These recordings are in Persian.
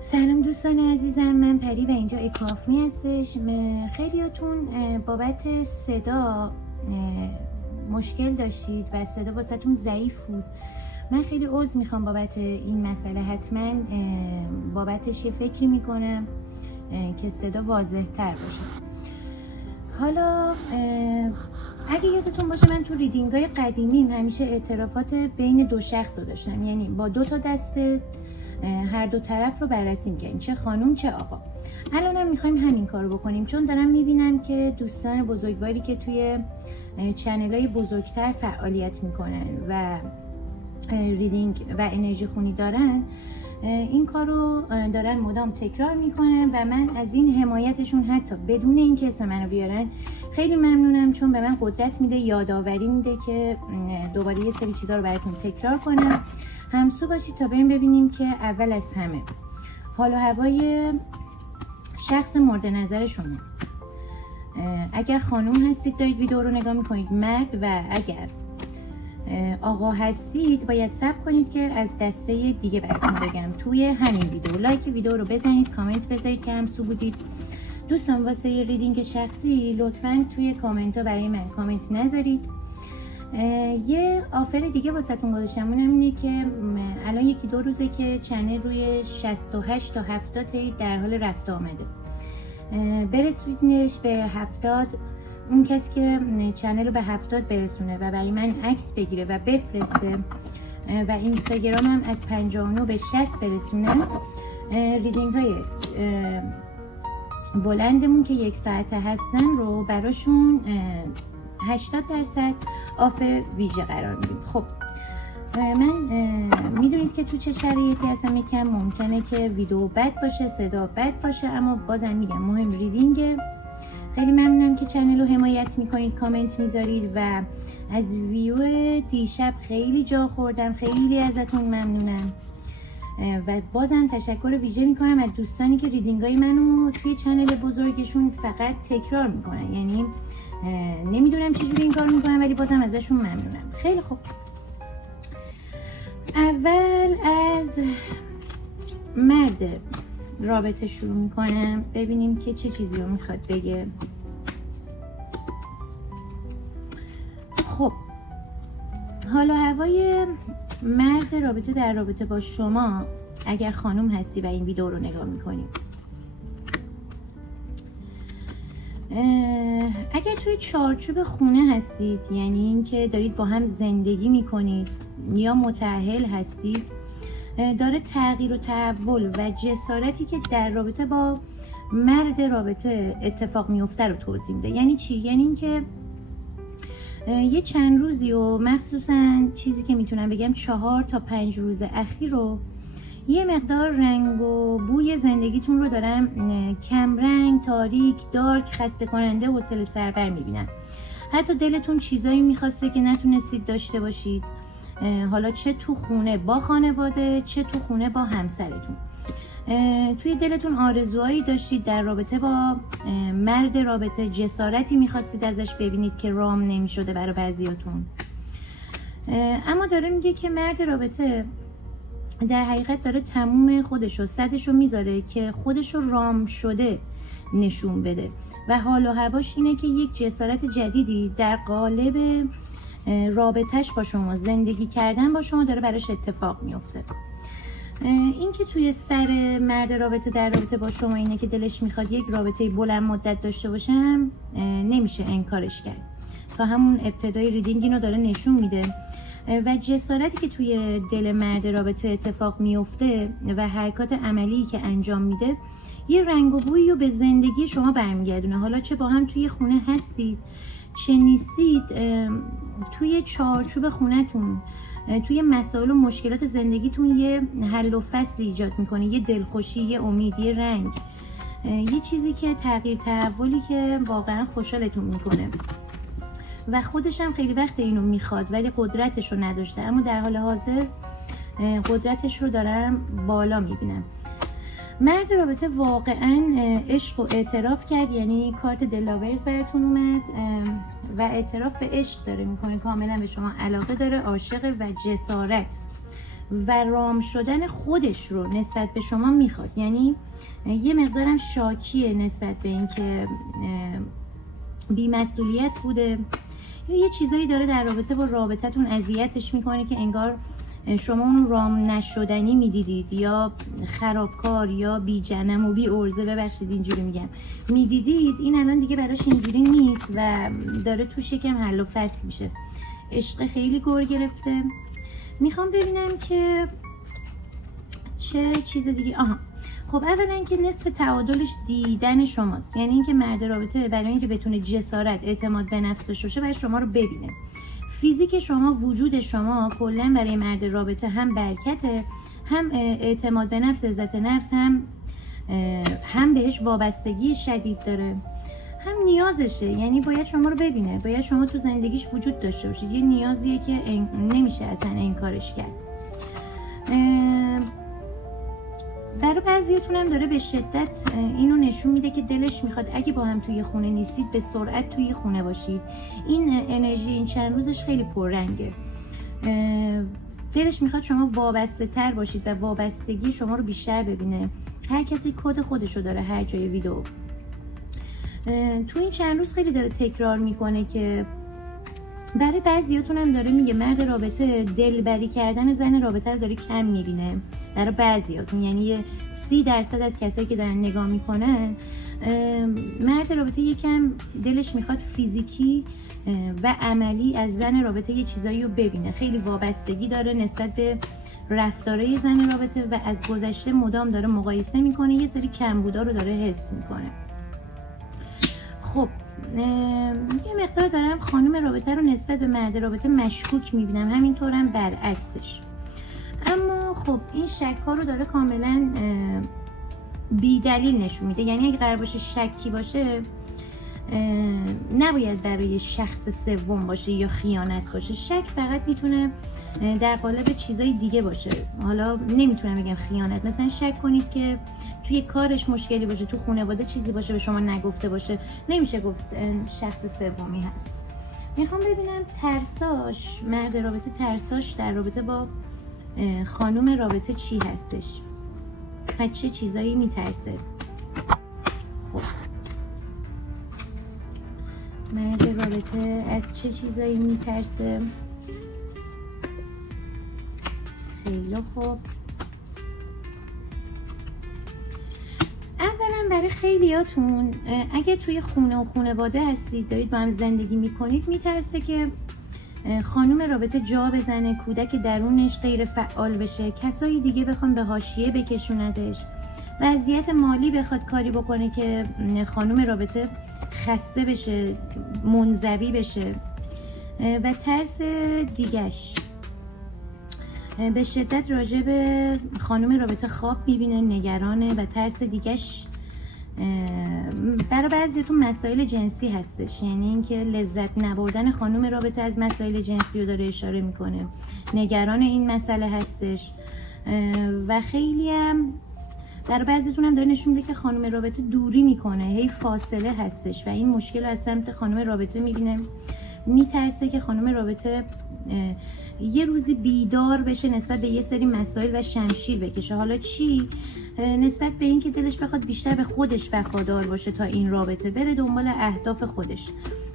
سلام دوستان عزیزم، من پری و اینجا اکافمی هستش. خیلیاتون بابت صدا مشکل داشتید و صدا واسهتون ضعیف بود. من خیلی عذر میخوام بابت این مسئله. حتما بابتش یه فکری میکنم که صدا واضح تر باشه. حالا اگه یادتون باشه من تو ریدینگ های قدیمیم همیشه اعترافات بین دو شخص رو داشتم، یعنی با دو تا دسته هر دو طرف رو بررسی میکنیم، چه خانوم چه آقا. الانم میخوایم همین کارو بکنیم، چون دارم میبینم که دوستان بزرگواری که توی چنل های بزرگتر فعالیت میکنن و ریدینگ و انرژی خونی دارن، این کارو دارن مدام تکرار میکنن و من از این حمایتشون حتی بدون اینکه اسم منو بیارن خیلی ممنونم، چون به من قدرت میده، یادآوری میده که دوباره یه سری چیزا رو براتون تکرار کنم. همسو باشید تا بریم ببینیم که اول از همه حال و هوای شخص مورد نظر شما. اگر خانوم هستید دارید ویدیو رو نگاه میکنید، مرد، و اگر آقا هستید باید صبر کنید که از دسته دیگه براتون بگم توی همین ویدیو. لایک ویدیو رو بزنید، کامنت بذارید که همسو بودید. دوستان واسه یه ریدینگ شخصی لطفاً توی کامنت ها برای من کامنت نذارید. یه آفر دیگه واسهتون گذاشتم، اونم اینه که الان یکی دو روزه که چنل روی 68 تا 70 در حال رفت آمده. برسونیدش به 70. اون کسی که چنل رو به 70 برسونه و برای من عکس بگیره و بفرسته و اینستاگرام هم از 59 به 60 برسونه، ریدینگ های بلندمون که 1 ساعته هستن رو براشون 80% آف ویژه قرار میدیم. خب من میدونید که تو چه شرایطی هستم، یکم ممکنه که ویدیو بد باشه، صدا بد باشه، اما بازم میگم مهم ریدینگه. خیلی ممنونم که چنل رو حمایت میکنید، کامنت میذارید و از ویو دیشب خیلی جا خوردم. خیلی ازتون ممنونم و بازم تشکر ویژه میکنم از دوستانی که ریدینگ های منو توی چنل بزرگشون فقط تکرار میکنن، یعنی نمیدونم چجوری این کار میکنم ولی بازم ازشون ممنونم. خیلی خوب، اول از مرد رابطه شروع میکنم، ببینیم که چه چیزی رو میخواد بگه. خب حال و هوای مرد رابطه در رابطه با شما اگر خانم هستی و این ویدیو رو نگاه میکنی، اگر توی چارچوب خونه هستید، یعنی اینکه دارید با هم زندگی میکنید یا متأهل هستید، داره تغییر و تحول و جسارتی که در رابطه با مرد رابطه اتفاق میفته رو توضیح میده. یعنی چی؟ یعنی اینکه یه چند روزی و مخصوصا چیزی که میتونم بگم 4 تا 5 روز اخیر رو یه مقدار رنگ و بوی زندگیتون رو دارم کم رنگ، تاریک، دارک، خسته کننده، حوصله سربر میبینم. حتی دلتون چیزایی میخواسته که نتونستید داشته باشید، حالا چه تو خونه با خانواده چه تو خونه با همسرتون. توی دلتون آرزوهایی داشتید در رابطه با مرد رابطه، جسارتی میخواستید ازش ببینید که رام نمیشده برای بعضیاتون. اما داره میگه که مرد رابطه در حقیقت داره تموم خودشو، صدشو میذاره که خودشو رام شده نشون بده و حال و هواش اینه که یک جسارت جدیدی در قالب رابطهش با شما، زندگی کردن با شما داره براش اتفاق میفته. این که توی سر مرد رابطه در رابطه با شما اینه که دلش میخواد یک رابطه بلند مدت داشته باشه هم نمیشه انکارش کرد. تا همون ابتدای ریدینگ اینو داره نشون میده و جسارتی که توی دل مرد رابطه اتفاق میفته و حرکات عملی که انجام میده یه رنگ و بویی رو به زندگی شما برمیگردونه. حالا چه با هم توی خونه هستید چه نیستید، توی چارچوب خونه‌تون، توی مسائل و مشکلات زندگیتون یه حل و فصل ایجاد میکنه، یه دلخوشی، یه امید، یه رنگ، یه چیزی که تغییر تحولی که واقعا خوشحالتون میکنه و خودش هم خیلی وقت اینو میخواد ولی قدرتش رو نداشته، اما در حال حاضر قدرتش رو دارم بالا میبینم. مرد رابطه واقعا عشق و اعتراف کرد، یعنی کارت دلاورز براتون اومد و اعتراف به عشق داره میکنه، کاملا به شما علاقه داره، عاشق و جسارت و رام شدن خودش رو نسبت به شما میخواد. یعنی یه مقدارم شاکیه نسبت به اینکه بی‌مسئولیت بوده یا یه چیزایی داره در رابطه با رابطتون اذیتش میکنه که انگار شما اون رام نشدنی میدیدید یا خرابکار یا بی جنم و بی ارزه، ببخشید اینجوری میگم، میدیدید. این الان دیگه براش اینجوری نیست و داره توش یکم حل و فصل میشه. عشق خیلی گر گرفته. میخوام ببینم که چه چیز دیگه. خب اولا که نصف تعادلش دیدن شماست، یعنی اینکه مرد رابطه برای اینکه بتونه جسارت، اعتماد به نفس داشته باشه باید شما رو ببینه. فیزیک شما، وجود شما کلا برای مرد رابطه هم برکته، هم اعتماد به نفس، عزت نفس، هم بهش وابستگی شدید داره، هم نیازشه. یعنی باید شما رو ببینه، باید شما تو زندگیش وجود داشته باشید. یه نیازیه که نمیشه اصلا انکارش کرد. برای بعضیاتون هم داره به شدت اینو نشون میده که دلش میخواد اگه با هم توی خونه نیستید به سرعت توی خونه باشید. این انرژی این چند روزش خیلی پررنگه. دلش میخواد شما وابسته تر باشید و وابستگی شما رو بیشتر ببینه. هر کسی کد خودشو داره هر جای ویدیو. تو این چند روز خیلی داره تکرار میکنه که برای بعضیاتون هم داره میگه مرد رابطه دلبری کردن زن رابطه رو داره کم میبینه. برای بعضیاتون، یعنی 30% از کسایی که دارن نگاه میکنن، مرد رابطه یکم دلش میخواد فیزیکی و عملی از زن رابطه یه چیزایی رو ببینه. خیلی وابستگی داره نسبت به رفتارهای زن رابطه و از گذشته مدام داره مقایسه میکنه، یه سری کمبودا رو داره حس میکنه. خب یه مقدار دارم خانم رابطه رو نسبت به مرد رابطه مشکوک میبینم، همینطورم برعکسش. اما خب این شک ها رو داره کاملا بی دلیل نشون میده. یعنی اگه قرار باشه شکی باشه نباید برای شخص سوم باشه یا خیانت باشه. شک فقط میتونه در قالب چیزای دیگه باشه. حالا نمیتونم بگم خیانت، مثلا شک کنید که توی کارش مشکلی باشه، تو خانواده چیزی باشه به شما نگفته باشه، نمیشه گفت شخص سومی هست. میخوام ببینم ترساش، مرد رابطه ترساش در رابطه با خانم رابطه چی هستش، از چه چیزایی میترسه. خب مرد رابطه از چه چیزایی میترسه؟ خیلی خوب. اولا برای خیلیاتون اگه توی خونه و خانواده هستید، دارید با هم زندگی میکنید، میترسه که خانم رابطه جا بزنه، کودک درونش غیر فعال بشه، کسایی دیگه بخوان به حاشیه بکشوندش، وضعیت مالی بخواد کاری بکنه که خانم رابطه خسته بشه، منزوی بشه. و ترس دیگش به شدت راجع به خانم رابطه خواب میبینه، نگرانه. و ترس دیگش برای بعضیتون مسائل جنسی هستش، یعنی اینکه لذت نبردن خانم رابطه از مسائل جنسی رو داره اشاره میکنه، نگران این مسئله هستش. و خیلی هم برای بعضیتون هم داره نشون میده که خانم رابطه دوری میکنه، هی فاصله هستش و این مشکل رو از سمت خانم رابطه میبینه. میترسه که خانم رابطه یه روزی بیدار بشه نسبت به یه سری مسائل و شمشیر بکشه. حالا چی؟ نسبت به این که دلش بخواد بیشتر به خودش وفادار باشه تا این رابطه بره دنبال اهداف خودش.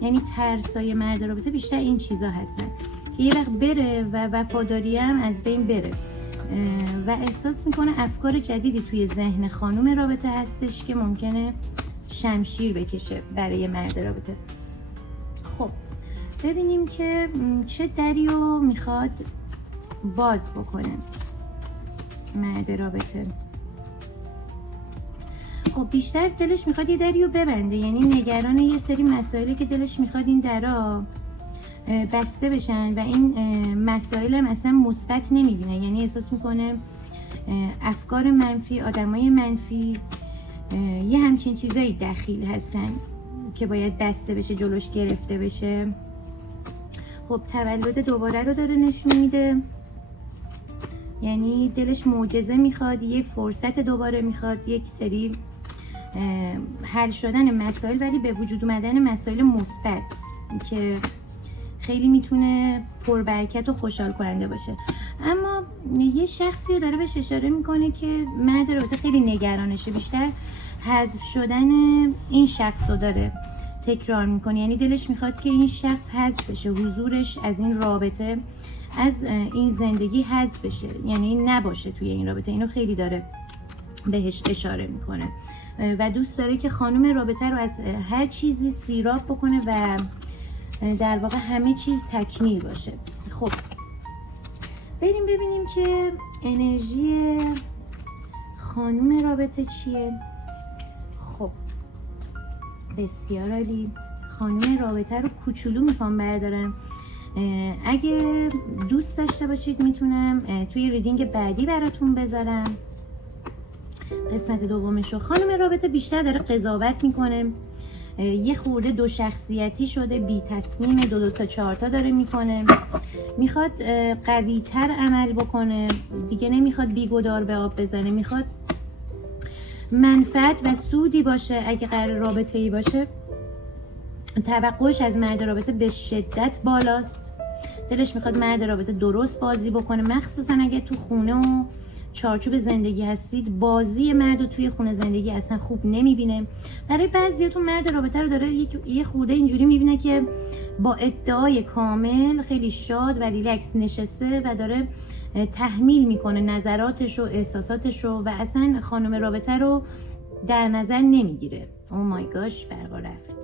یعنی ترسای مرد رابطه بیشتر این چیزا هستن که یه وقت بره و وفاداری هم از بین بره و احساس میکنه افکار جدیدی توی ذهن خانم رابطه هستش که ممکنه شمشیر بکشه برای مرد رابطه. خب ببینیم که چه دریو میخواد باز بکنه مرد رابطه. خب بیشتر دلش میخواد یه دریو ببنده، یعنی نگران یه سری مسائلی که دلش میخواد این درا بسته بشن و این مسائل هم اصلا مثبت نمیبینه. یعنی احساس میکنه افکار منفی، آدمای منفی، یه همچین چیزایی دخیل هستن که باید بسته بشه، جلوش گرفته بشه. خب تولد دوباره رو داره نشون میده، یعنی دلش معجزه میخواد، یه فرصت دوباره میخواد، یک سری حل شدن مسائل ولی به وجود اومدن مسائل مثبت که خیلی میتونه پربرکت و خوشحال کننده باشه. اما یه شخصی رو داره بهش اشاره میکنه که مرد رابطه خیلی نگرانشه، بیشتر حذف شدن این شخص رو داره تکرار میکنه، یعنی دلش میخواد که این شخص حذف بشه، حضورش از این رابطه، از این زندگی حذف بشه، یعنی نباشه توی این رابطه. اینو خیلی داره بهش اشاره میکنه و دوست داره که خانم رابطه رو از هر چیزی سیراب بکنه و در واقع همه چیز تکمیل باشه. خب بریم ببینیم که انرژی خانم رابطه چیه. خب بسیار عالی. خانم رابطه رو کوچولو میخوام بردارم. اگه دوست داشته باشید میتونم توی ریدینگ بعدی براتون بذارم قسمت دومشو. خانم رابطه بیشتر داره قضاوت میکنه، یه خورده دو شخصیتی شده، بی تصمیم، دو تا چهار تا داره میکنه، میخواد قوی تر عمل بکنه، دیگه نمیخواد بیگدار به آب بزنه، میخواد منفعت و سودی باشه. اگه قرار رابطه ای باشه توقعش از مرد رابطه به شدت بالاست، دلش میخواد مرد رابطه درست بازی بکنه، مخصوصا اگه تو خونه و چارچوب زندگی هستید. بازی مرد رو توی خونه زندگی اصلا خوب نمیبینه. برای بعضیاتون مرد رابطه رو داره یه خورده اینجوری میبینه که با ادعای کامل خیلی شاد و ریلکس نشسته و داره تحمیل میکنه نظراتش و احساساتش رو و اصلا خانم رابطه رو در نظر نمیگیره. او مای گاش برقا رفت.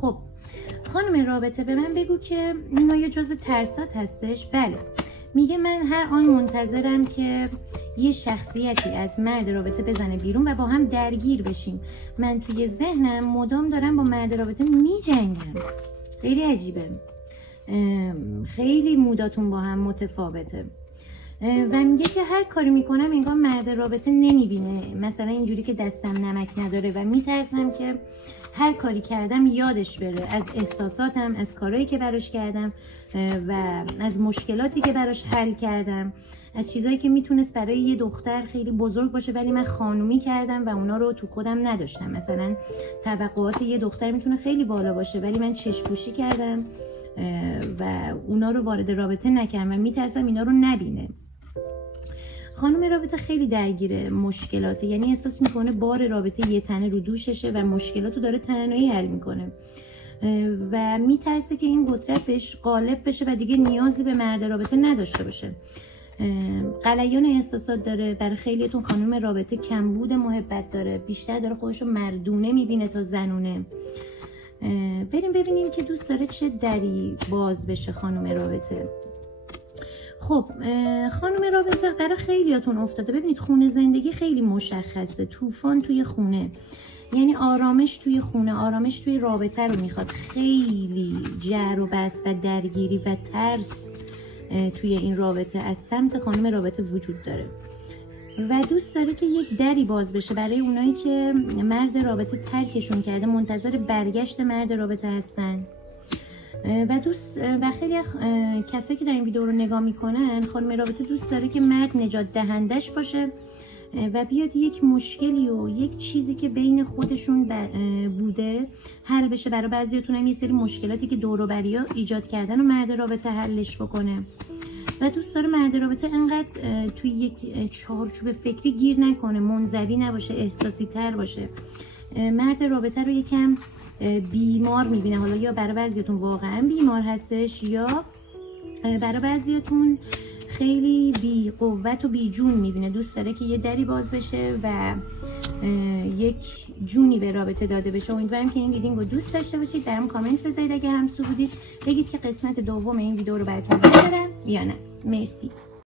خب خانم رابطه به من بگو که اینا یه جزء ترسات هستش؟ بله، میگه من هر آن منتظرم که یه شخصیتی از مرد رابطه بزنه بیرون و با هم درگیر بشیم. من توی ذهنم مدام دارم با مرد رابطه میجنگم. خیلی عجیبه، خیلی موداتون با هم متفاوته و میگه که هر کاری میکنم انگار مرد رابطه نمیبینه، مثلا اینجوری که دستم نمک نداره و میترسم که هر کاری کردم یادش بره از احساساتم، از کارهایی که براش کردم و از مشکلاتی که براش حل کردم، از چیزایی که میتونست برای یه دختر خیلی بزرگ باشه ولی من خانومی کردم و اونا رو تو خودم نداشتم. مثلا توقعات یه دختر میتونه خیلی بالا باشه ولی من چشم‌پوشی کردم و اونا رو وارد رابطه نکردم و میترسم اینا رو نبینه. خانم رابطه خیلی درگیره مشکلاته، یعنی احساس میکنه بار رابطه یه تنه رو دوششه و مشکلاتو داره تنهایی حل میکنه و میترسه که این قدرت بهش غالب بشه و دیگه نیازی به مرد رابطه نداشته باشه. غلیان احساسات داره. برای خیلیتون خانم رابطه کمبود محبت داره، بیشتر داره خودشو مردونه میبینه تا زنونه. بریم ببینیم که دوست داره چه دری باز بشه خانم رابطه. خب خانم رابطه برای خیلیاتون افتاده. ببینید خونه زندگی خیلی مشخصه، طوفان توی خونه، یعنی آرامش توی خونه، آرامش توی رابطه رو میخواد. خیلی جر و بحث و درگیری و ترس توی این رابطه از سمت خانم رابطه وجود داره و دوست داره که یک دری باز بشه برای اونایی که مرد رابطه ترکشون کرده، منتظر برگشت مرد رابطه هستن و خیلی کسایی که در این ویدیو رو نگاه میکنن، خانم رابطه دوست داره که مرد نجات دهندش باشه و بیاد یک مشکلی و یک چیزی که بین خودشون بوده حل بشه. برای بعضیاتون هم یه سری مشکلاتی که دور و بریا ایجاد کردن و مرد رابطه حلش بکنه و دوست داره مرد رابطه انقدر توی یک چارچوب فکری گیر نکنه، منزوی نباشه، احساسی تر باشه. مرد رابطه رو یکم بیمار میبینه، حالا یا برای بعضیاتون واقعا بیمار هستش یا برای بعضیاتون خیلی بی قوت و بی جون میبینه. دوست داره که یه دری باز بشه و یک جونی به رابطه داده بشه. امیدوارم که این ویدیو رو دوست داشته باشید. برام کامنت بذارید اگه همسو بودید، بگید که قسمت دوم این ویدیو رو براتون بذارم یا نه. مرسی.